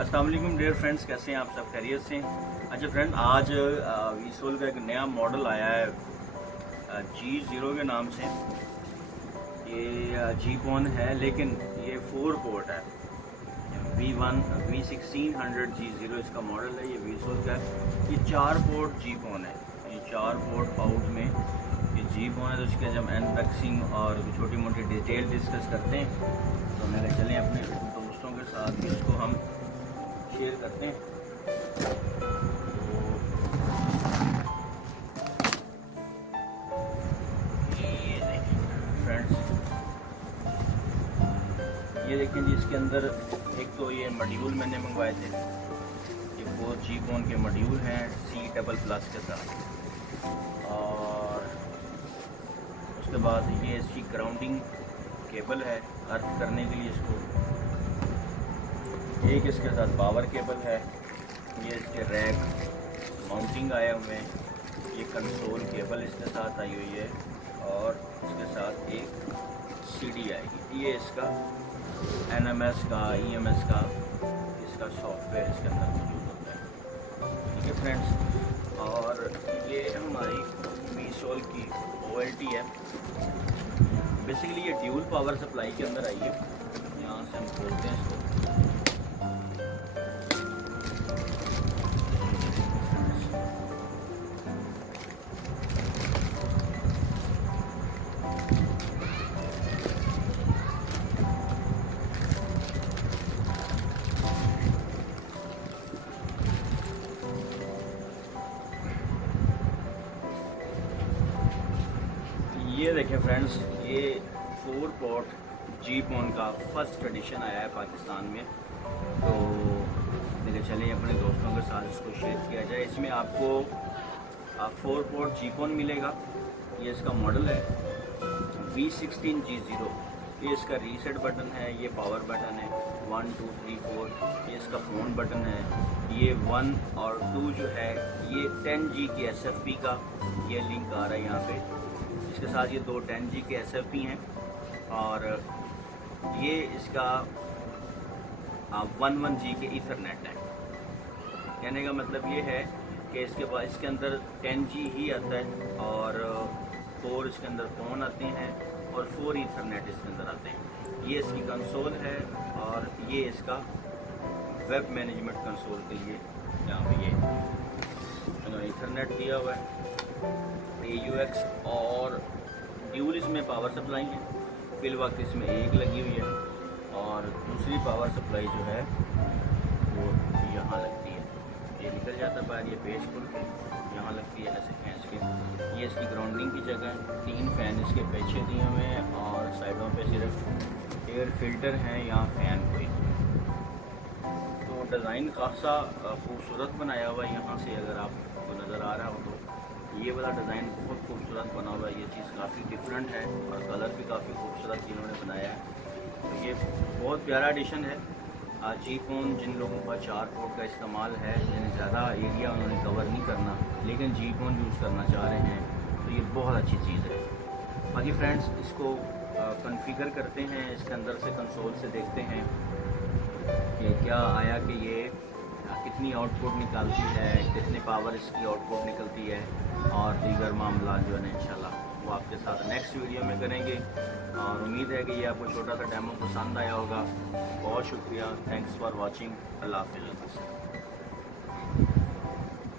अस्सलाम वालेकुम dear friends, कैसे हैं आप सब? खैरियत से? अच्छा फ्रेंड, आज वीसोल का एक नया मॉडल आया है G0 के नाम से। ये G-Pon है लेकिन ये 4 पोर्ट है। V1 V1600 G0 इसका मॉडल है। ये वीसोल का है। ये 4 पोर्ट G-Pon है। ये 4 पोर्ट पाउच में ये G-Pon है। तो इसके जब अनबॉक्सिंग और छोटी मोटी डिटेल डिस्कस करते हैं तो मेरे चलें अपने दोस्तों के साथ इसको हम शेयर करते हैं। फ्रेंड्स, ये देखें जी, इसके अंदर एक तो ये मॉड्यूल मैंने मंगवाए थे। ये 4 G-Pon के मॉड्यूल हैं C++ के साथ। और उसके बाद ये इसकी ग्राउंडिंग केबल है अर्थ करने के लिए इसको। एक इसके साथ पावर केबल है। ये इसके रैक माउंटिंग आए हुए हैं। ये कंट्रोल केबल इसके साथ आई हुई है और इसके साथ एक CD आएगी। ये इसका NMS का EMS का इसका सॉफ्टवेयर इसके अंदर मौजूद होता है। ठीक है फ्रेंड्स, और ये हमारी वीसोल की OLT है। बेसिकली ये ड्यूल पावर सप्लाई के अंदर आई है। यहाँ से हम खोलते हैं इसको। ये देखें फ्रेंड्स, ये 4 पोर्ट G-Pon का फर्स्ट एडिशन आया है पाकिस्तान में। तो देखिए चलिए अपने दोस्तों के साथ इसको शेयर किया जाए। इसमें आपको 4 पोर्ट G-Pon मिलेगा। ये इसका मॉडल है V16 G0। ये इसका रीसेट बटन है, ये पावर बटन है 1 2 3 4। ये इसका फ़ोन बटन है। ये 1 और 2 जो है ये 10G की SFP का ये लिंक आ रहा है यहाँ पे। इसके साथ ये 2 10G के SFP हैं और ये इसका 11G के ईथरनेट है। कहने का मतलब ये है कि इसके बाद इसके अंदर 10G ही आता है और 4 इसके अंदर फ़ोन आते हैं और 4 ईथरनेट इसके अंदर आते हैं। ये इसकी कंसोल है और ये इसका वेब मैनेजमेंट कंसोल के लिए यहाँ पे ये ईथरनेट दिया हुआ है। AUX और ड्यूल इसमें पावर सप्लाई है। फिल वक्त इसमें एक लगी हुई है और दूसरी पावर सप्लाई जो है वो यहाँ लगती है। ये निकल जाता है बाहर, ये पेज खुल के यहाँ लगती है ऐसे खींच के। ये इसकी ग्राउंडिंग की जगह है। 3 फैन इसके पीछे दिए हुए हैं और साइडों पे सिर्फ एयर फिल्टर हैं, यहाँ फैन कोई। तो डिज़ाइन खासा खूबसूरत बनाया हुआ है। यहाँ से अगर आपको नज़र आ रहा हो तो ये वाला डिज़ाइन बहुत खूबसूरत बना हुआ है। ये चीज़ काफ़ी डिफरेंट है और कलर भी काफ़ी खूबसूरत इन्होंने बनाया है। तो ये बहुत प्यारा एडिशन है। G-Pon जिन लोगों का 4 पोर्ट का इस्तेमाल है, यानी ज़्यादा एरिया उन्होंने कवर नहीं करना लेकिन G-Pon यूज़ करना चाह रहे हैं, तो ये बहुत अच्छी चीज़ है। बाकी फ्रेंड्स, इसको कॉन्फ़िगर करते हैं, इसके अंदर से कंसोल से देखते हैं कि क्या आया कि ये कितनी आउटपुट निकालती है, कितनी पावर इसकी आउटपुट निकलती है और दीगर मामला जो है इंशाल्लाह वो आपके साथ नेक्स्ट वीडियो में करेंगे। और उम्मीद है कि ये आपको छोटा सा डेमो पसंद आया होगा। बहुत शुक्रिया, थैंक्स फॉर वॉचिंग। अल्लाह हाफ़िज़।